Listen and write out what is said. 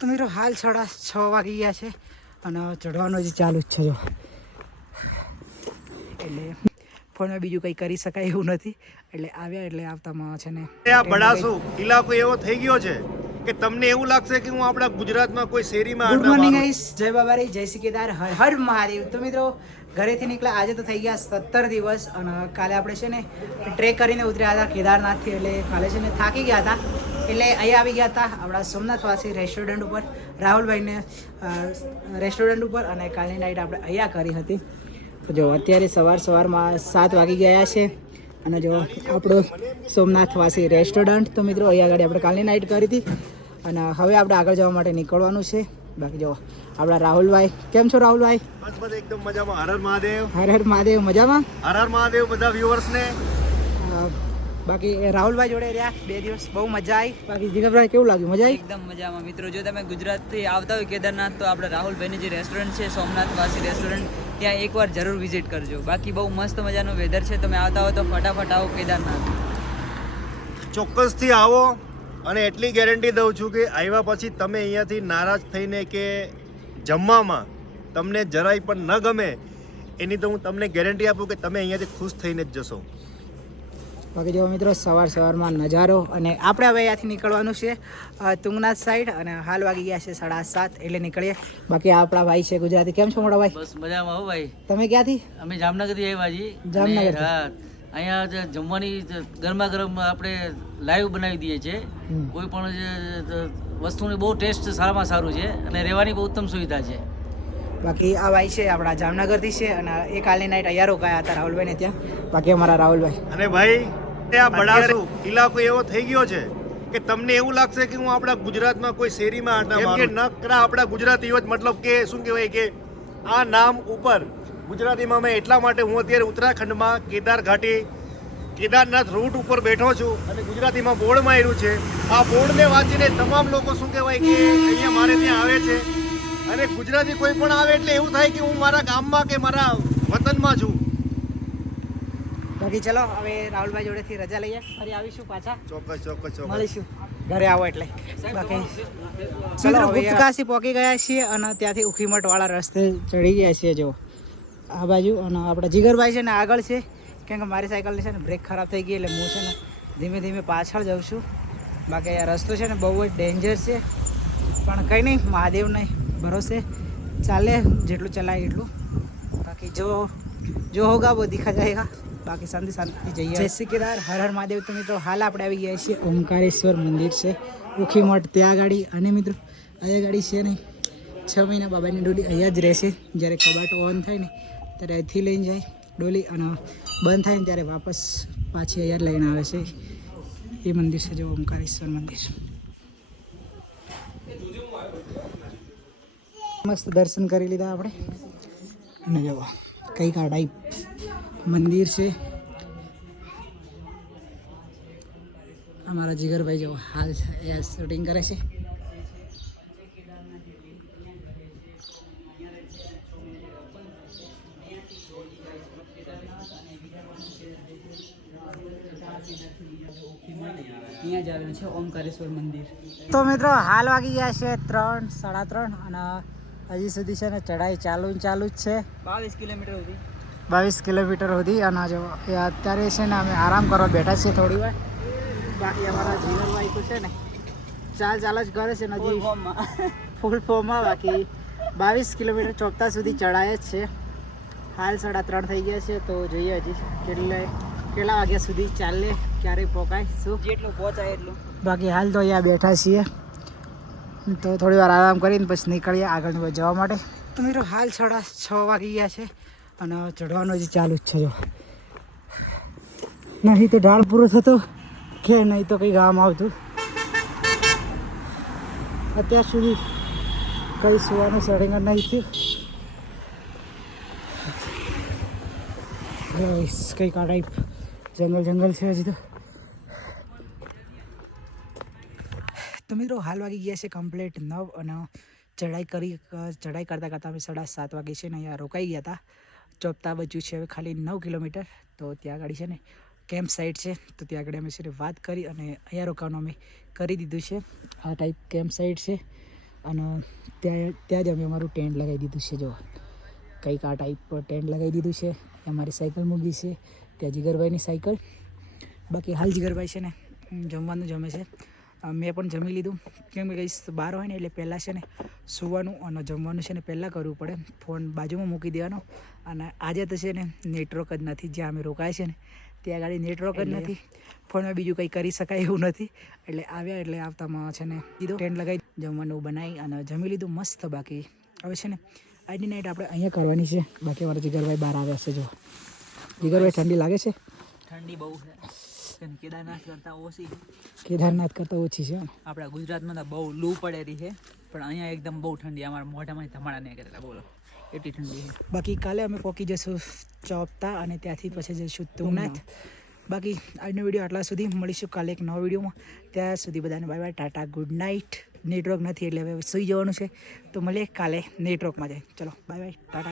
તો મિત્રો હાલ 6:30 વાગી ગયા છે અને ચઢવાનું હજી ચાલુ જ છે જો એટલે ફોનમાં બીજું કંઈ કરી શકાય એવું નથી એટલે આવ્યા એટલે આવતામાં છે ને આ બડાસુ ઇલાકો એવો થઈ ગયો છે કે તમને એવું લાગશે કે હું આપણા ગુજરાતમાં કોઈ શેરીમાં ગુડ મોર્નિંગ ગાઈસ, જય બાબારી, જય શ્રી કેદાર, હર હર મહાદેવ. તો મિત્રો ઘરેથી નીકળ્યા આજે તો થઈ ગયા 17 દિવસ અને કાલે આપણે છે ને ટ્રેક કરીને ઉતર્યા હતા કેદારનાથથી. એટલે કાલે છે ને થાકી ગયા હતા એટલે અહીંયા આવી ગયા હતા આપણા સોમનાથવાસી રેસ્ટોરન્ટ ઉપર, રાહુલભાઈને રેસ્ટોરન્ટ ઉપર. અને કાલની નાઇટ આપણે અહીંયા કરી હતી. તો જો અત્યારે સવારમાં 7 વાગી ગયા છે અને જો આપણું સોમનાથવાસી રેસ્ટોરન્ટ. તો મિત્રો અહીંયા આગળ આપણે કાલની નાઇટ કરી હતી અને હવે આપણે આગળ જવા માટે નીકળવાનું છે. બાકી જો આપણા રાહુલભાઈ, કેમ છો રાહુલભાઈ? બસ બધા એકદમ મજામાં. હર હર મહાદેવ. હર હર મહાદેવ. મજામાં? હર હર મહાદેવ બધા વ્યુઅર્સને. બાકી રાહુલભાઈ જોડે રહ્યા 2 દિવસ, બહુ મજા આવી. બાકી જીગરભાઈ કેવું લાગ્યું? મજા આવી? એકદમ મજામાં. મિત્રો જો તમે ગુજરાતથી આવતા હોય કેદારનાથ તો આપણે રાહુલભાઈની જે રેસ્ટોરન્ટ છે સોમનાથવાસી રેસ્ટોરન્ટ, ત્યાં એકવાર જરૂર વિઝિટ કરજો. બાકી બહુ મસ્ત મજાનું વેધર છે. તમે આવતા હોય તો ફટાફટ આવો કેદારનાથ. ચોક્કસથી આવો અને એટલી ગેરંટી દઉં છું કે આવ્યા પછી તમે અહીંયાથી નારાજ થઈને કે જમવામાં તમને જરાય પણ ન ગમે એની તો હું તમને ગેરંટી આપું કે તમે અહીંયાથી ખુશ થઈને જ જશો. બાકી જો મિત્રો સવારમાં નજારો. અને આપણે હવે અહીંયાથી નીકળવાનું છે તુંગનાથ સાઈડ અને હાલ વાગી ગયા છે 7:30 એટલે નીકળીએ. બાકી આપણા ભાઈ છે ગુજરાતી. કેમ છો મોટા ભાઈ? બસ મજામાં હો ભાઈ. તમે ક્યાંથી? અમે જામનગરથી આવ્યા છીએ. જામનગર. અહીંયા જમવાની ગરમા ગરમ આપણે લાઈવ બનાવી દઈએ છીએ. કોઈ પણ વસ્તુની બહુ ટેસ્ટ સારામાં સારું છે અને રહેવાની બહુ ઉત્તમ સુવિધા છે. બાકી આ ભાઈ છે આપણા જામનગરથી છે અને એ કાલની નાઇટ અહીંયા રોકાયા હતા રાહુલભાઈને ત્યાં. બાકી અમારા રાહુલભાઈ અને ભાઈ આ બડાસુ ઇલાકો એવો થઈ ગયો છે કે તમને એવું લાગશે કે હું આપણા ગુજરાતમાં કોઈ શેરીમાં આટા મારું. કેમ કે નકરા આપણા ગુજરાતીઓ જ, મતલબ કે શું કહેવાય કે આ નામ ઉપર ગુજરાતીમાં મેં એટલા માટે હું અત્યારે ઉત્તરાખંડમાં કેદાર ઘાટી કેદારનાથ રૂટ ઉપર બેઠો છું અને ગુજરાતીમાં બોર્ડ માર્યું છે. આ બોર્ડને વાંચીને તમામ લોકો શું કહેવાય કે અહીંયા મારે ત્યાં આવે છે અને ગુજરાતી કોઈ પણ આવે એટલે એવું થાય કે હું મારા ગામમાં કે મારા વતનમાં છું. બાકી ચલો હવે રાહુલભાઈ જોડેથી રજા લઈએ, ફરી આવીશું પાછા. ચોક્કસ મળીશું ઘરે આવો એટલે. બાકી ચલો ગુપ્તકાશી પહોંચી ગયા છીએ અને ત્યાંથી ઉખીમઠ વાળા રસ્તે ચડી ગયા છીએ જો આ બાજુ. અને આપણા જીગરભાઈ છે ને આગળ છે કેમ કે મારી સાયકલની છે ને બ્રેક ખરાબ થઈ ગઈ એટલે હું છે ને ધીમે ધીમે પાછળ જાઉં છું. બાકી આ રસ્તો છે ને બહુ જ ડેન્જર છે પણ કંઈ નહીં, મહાદેવને ભરોસે ચાલે, જેટલું ચલાય એટલું. બાકી જો હોગા वो दिखा जाएगा. બાકી શાંતિ જઈએ. જય શ્રી કેદાર, હર હર મહાદેવ. તો મિત્રો હાલ આપણે આવી ગયા છીએ ઓમકારેશ્વર મંદિર છે ઉખીમઠ ત્યાં ગાડી. અને મિત્રો અહીંયા ગાડી છે ને 6 મહિના બાબાની ડોલી અહીંયા જ રહેશે. જ્યારે કબાટ ઓન થાય ને ત્યારે અહીંથી લઈને જાય ડોલી અને બંધ થાય ને ત્યારે વાપસ પાછી અહીંયા જ લઈને આવે છે. એ મંદિર છે જો ઓમકારેશ્વર મંદિર. મસ્ત દર્શન કરી લીધા આપણે અને જો કંઈક આ ટાઈપ મંદિર છે. અમારા જીગરભાઈ જો હાલ શૂટિંગ કરે છે. અહીંયા જ આવેલું છે ઓમકારેશ્વર મંદિર. તો મિત્રો હાલ વાગી ગયા છે 3, 3:30 અને હજી સુધી છે ને ચઢાઈ ચાલુ જ છે 22 કિલોમીટર સુધી. 22 કિલોમીટર સુધી. અને જો અત્યારે છે ને અમે આરામ કરવા બેઠા છીએ થોડી વાર. બાકી અમારા જીવનભાઈ તો છે ને ચાલ જ કરે છે ને હજી ફૂલ ફોર્મમાં. બાકી 22 કિલોમીટર ચોકતા સુધી ચડાય જ છે. હાલ 3:30 થઈ ગયા છે તો જોઈએ હજી કેટલા વાગ્યા સુધી ચાલે, ક્યારે પહોંચાય શું, જેટલું પહોંચાય એટલું. બાકી હાલ તો અહીંયા બેઠા છીએ તો થોડી વાર આરામ કરીને પછી નીકળીએ આગળની જવા માટે. તો મિત્રો હાલ 6:30 વાગી ગયા છે અને ચઢવાનું હજી ચાલુ જ છે જો. નહીં તો ઢાળ પૂરો થતો કે નહીં તો કંઈ ગામ આવતું. અત્યાર સુધી કંઈ સુવાનું સેટિંગ નહીં થયું. કંઈક આ ટાઈપ જંગલ છે હજી તો મિત્રો હાલ વાગી ગયા છે કમ્પ્લીટ 9 અને ચઢાઈ કરતાં અમે 7:30 વાગે છે ને અહીંયા રોકાઈ ગયા હતા. ચોપતા બચ્યું છે હવે ખાલી 9 કિલોમીટર. તો ત્યાં આગળ છે ને કેમ્પ સાઇટ છે તો ત્યાં આગળ અમે છે વાત કરી અને અહીંયા રોકાવાનું અમે કરી દીધું છે. આ ટાઈપ કેમ્પ સાઇટ છે અને ત્યાં જ અમે અમારું ટેન્ટ લગાવી દીધું છે. જો કંઈક આ ટાઈપ પર ટેન્ટ લગાવી દીધું છે. અમારી સાયકલ મૂકી છે ત્યાં, જીગરભાઈની સાયકલ. બાકી હાલ જીગરભાઈ છે ને જમવાનું જમે છે. મેં પણ જમી લીધું. કેમ કે કંઈ બહાર હોય ને એટલે પહેલાં છે ને સૂવાનું અને જમવાનું છે ને પહેલાં કરવું પડે. ફોન બાજુમાં મૂકી દેવાનો. અને આજે તો છે ને નેટવર્ક જ નથી. જ્યાં અમે રોકાય છે ને ત્યાં ગાડી નેટવર્ક જ નથી. ફોનમાં બીજું કંઈ કરી શકાય એવું નથી. એટલે આવ્યા એટલે આવતામાં છે ને કીધું ટેન્ટ લગાવી જમવાનું બનાવી અને જમી લીધું મસ્ત. બાકી હવે છે ને આજની નાઇટ આપણે અહીંયા કરવાની છે. બાકી અમારા જીગરભાઈ બહાર આવ્યા છે. જો જીગરભાઈ ઠંડી લાગે છે? ઠંડી બહુ છે, કેદારનાથ કરતાં ઓછી. કેદારનાથ કરતાં ઓછી છે. આપણા ગુજરાતમાં તો બહુ લૂ પડેલી છે, પણ અહીંયા એકદમ બહુ ઠંડી. અમારા મોઢામાં ધમાડા નહીં કરેલા, બોલો એટલી ઠંડી છે. બાકી કાલે અમે પહોંચી જઈશું ચોપતા અને ત્યાંથી પછી જઈશું તુંગનાથ. બાકી આજનો વિડીયો આટલા સુધી. મળીશું કાલે એક નવા વિડીયોમાં. ત્યાં સુધી બધાને bye bye, Tata, good night. Network નથી એટલે હવે સૂઈ જવાનું છે. તો મળીએ કાલે નેટવર્કમાં જાય. ચલો બાય બાય, ટાટા.